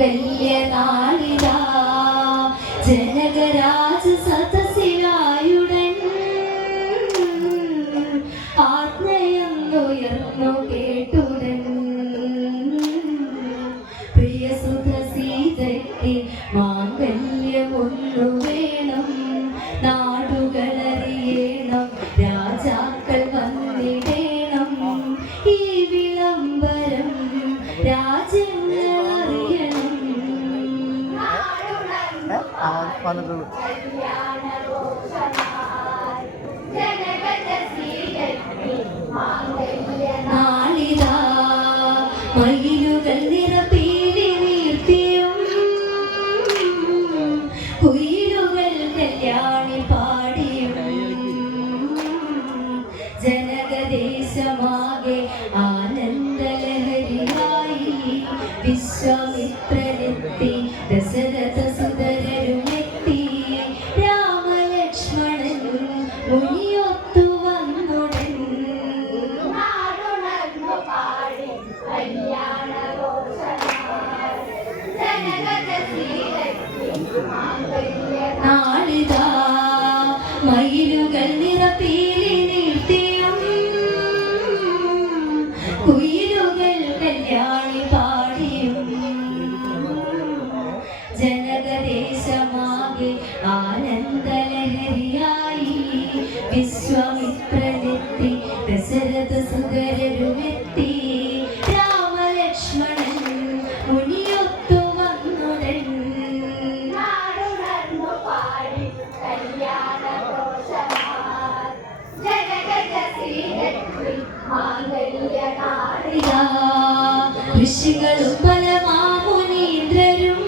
മാംഗല്യനാളിതാ ജനകരാജ സദസ്സിലായുടൻ ആജ്ഞയെന്നുയർന്നു കേട്ടുടൻ പ്രിയസുത സീതയ്ക്ക് മാംഗല്യമൊന്നു വേണം നാടുകളറിയണം രാജാക്കൾ വന്നിടേണം ഈ വിളംബരം രാജ്യങ്ങൾ അറിയണം നാളിതാ മയിലുകൾ നിറപീലി നീർത്തിയും കുയിലുകൾ കല്യാണി പാടിയും ജനകദേശമാകെ ആനന്ദലഹരിയായി വിശ്വാമിത്രനെത്തി ദശരഥ സുതരരുമെത്തി രാമലക്ഷ്മണൻ മുനിയൊത്തു വന്നുടൻ നാളിതാ മയിലുകൾ നിറപീലി നീർത്തിയും കുയിലുകൾ കല്യാണി പാടിയും ജനകദേശമാകെ ആനന്ദലഹരിയായി വിശ്വാമിത്രനെത്തി ദശരഥ സുതരരുമെത്തി രാമലക്ഷ്മണൻ മുനിയൊത്തു വന്നുടൻ ഋഷികളും പല മാമുനീന്ദ്രരും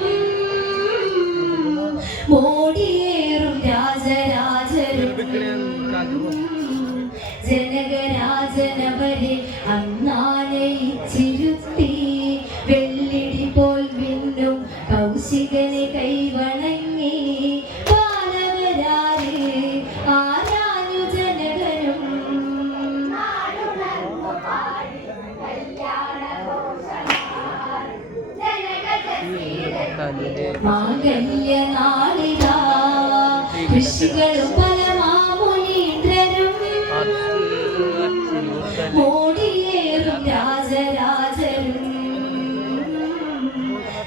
മോടിയേറും രാജരാജരും ജനകരാജനവരെ അന്നാനയിച്ചിരുത്തി വെള്ളിടി പോൽ മിന്നും കൗശികനെ കൈവണങ്ങി ബാലവരാരെ ആരാഞ്ഞു ജനകരും മാംഗല്യനാളിതാ ഋഷികളും പല മാമുനീന്ദ്രരും മോടിയേറും രാജരാജരും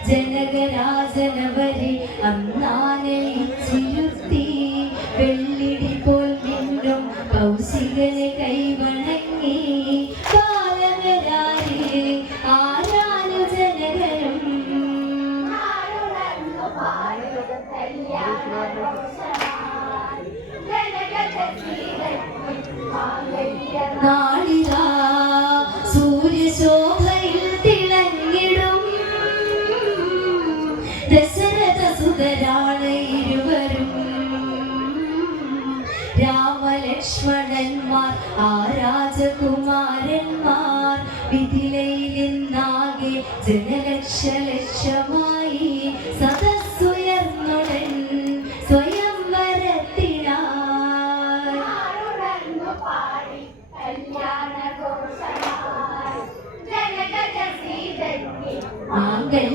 ജനകരാജനവരെ അന്നാനയിച്ചിരുത്തി വെള്ളിടി പോൽ മിന്നും കൗശികനെ കൈവണങ്ങി ബാലവരാരെ ആരാഞ്ഞു ജനകരും നാളിതാ സൂര്യശോഭയിൽ തിളങ്ങിടും ദശരഥ സുതരാണ് ഇരുവരും രാമലക്ഷ്മണന്മാർ ആ രാജകുമാരന്മാർ മിഥിലയിലിന്നാകെ ജനലക്ഷലക്ഷമായി സദസ്സുയർന്നുടൻ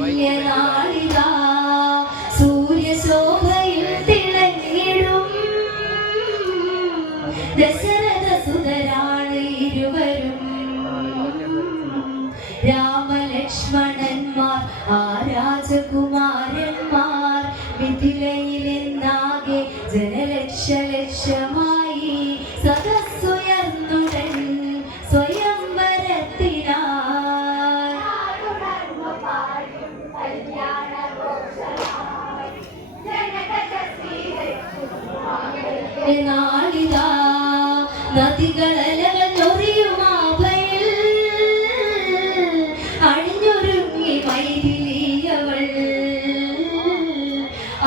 മാംഗല്യനാളിതാ സൂര്യശോഭയിൽ തിളങ്ങിടും ദശരഥ സുതരാണ് ഇരുവരും രാമലക്ഷ്മണന്മാർ ആ രാജകുമാരന്മാർ മിഥിലയിലെന്നാകെ ജനലക്ഷലക്ഷമായി സദസ്സുയർന്നുടൻ നാളിതാ നദികളലഞ്ഞൊറിയുമാഭയിൽ അണിഞ്ഞൊരുങ്ങി മൈഥിലിയവൾ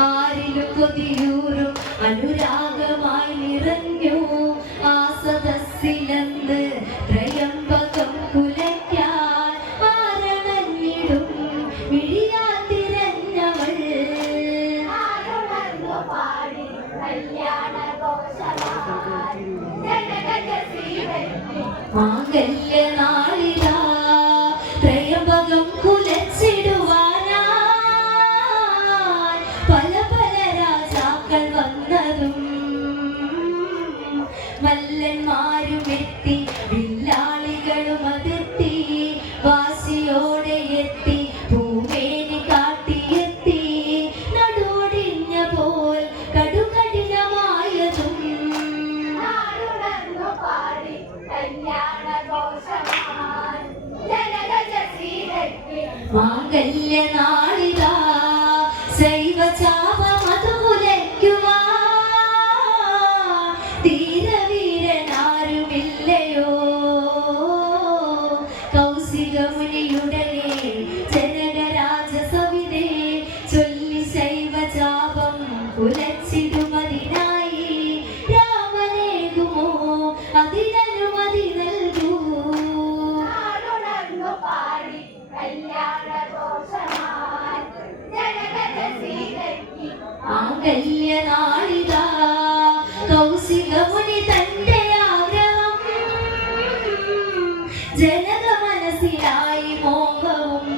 ആരിലും കൊതിയൂറും അനുരാഗമായി നിറഞ്ഞു ആ സദസ്സിലെന്ന് ത്രയംബകം കുലയ്ക്കാൻ ആരണഞ്ഞിടും മിഴിയാതിരഞ്ഞവൾ മാംഗല്യനാളിതാ ത്രയംബകം കുലച്ചിടുവാനാ മാംഗല്യനാളിതാ ശൈവചാപമതുകുലയ്ക്കുവാ ധീരവീരനാരുമില്ലയോ കൗശികമുനിയുടനെ ജനകരാജസവിതേ ചൊല്ലി ശൈവചാപം കുലച്ചിടുമതിനായി രാമനേകുമോ അതിനനുമതി നൽകൂ മാംഗല്യനാളിതാ കൗശികമുനി തന്റെ ആഗ്രഹം ജനക മനസ്സിലായി മോഹവും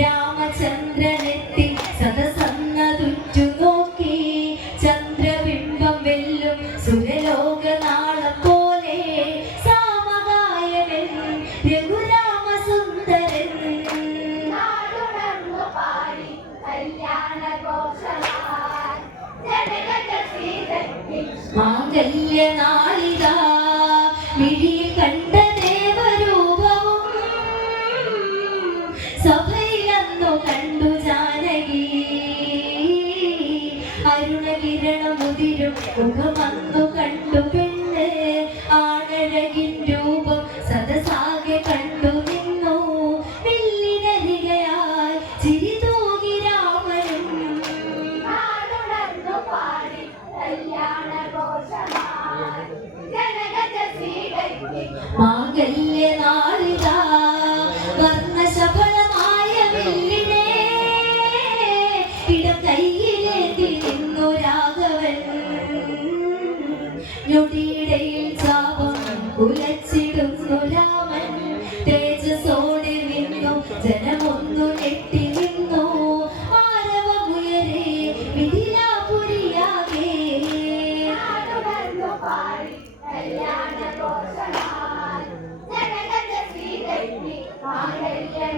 രാമചന്ദ്രനെത്തി സദസന്നതുറ്റു നോക്കി ചന്ദ്രബിംബം വെല്ലും സുരലോകനാളം പോലെ സാമഗായകൻ രഘുരാമസുന്ദരൻ മാംഗല്യനാളിതാ മിഴിയിൽ കണ്ട ദേവരൂപവും സഭയിലന്നു കണ്ടു ജാനകി അരുണകിരണമുതിരും മുഖമന്നു കണ്ടു പെണ്ണ് ആണഴകിൻ രൂപം സദസാകെ കണ്ടു നിന്നു വില്ലിനരികയായി ചിരി തൂകി രാമനും മാംഗല്യനാളിതാ വർണ്ണശഫലമായ വില്ലിനെ ഇടക്കൈയിലേറ്റി നിന്നു രാഘവൻ ഞൊടിയിടയിൽ ചാപം കുലച്ചിടുന്നു രാമൻ തേജസ്സോടെ നിന്നു ജനമൊന്നു ഞെട്ടി നിന്നു ആരവമുയരെ മിഥിലാപുരിയാകെ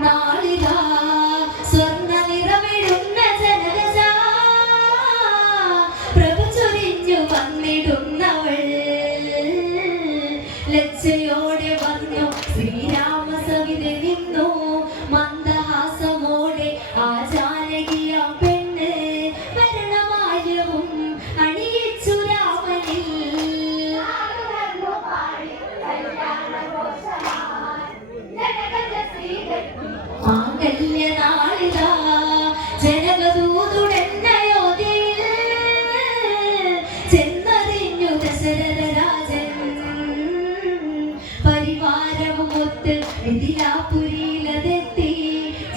നാളിതാ സ്വർണ്ണ നിറമിടുന്ന ജനരജ പ്രഭ ചൊരിഞ്ഞു വന്നിടുന്നവൾ ലജ്ജയോടെ വന്നു ശ്രീരാമ സവിതെ നിന്നു മന്ദഹാസമോടെ ആ ജാനകിയാം പെണ്ണ് മരണമാല്യവും അണിയിച്ചു രാമനിൽ മാംഗല്യനാളിതാ ജനകദൂതുടന്നയോധ്യയിൽ ചെന്നറിഞ്ഞു ദശരഥ രാജൻ പരിവാരവുമൊത്ത് മിഥിലാപുരിയിലതെത്തി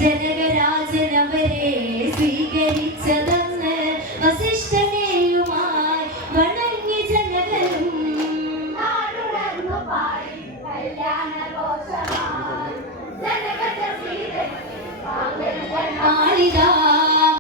ജനകരാജനവരെ സ്വീകരിച്ചതെന്ന് വസിഷ്ഠനെയുമായി വണങ്ങി ജനകരും നാടുണർന്നു പാടി കല്യാണ ഘോഷമായി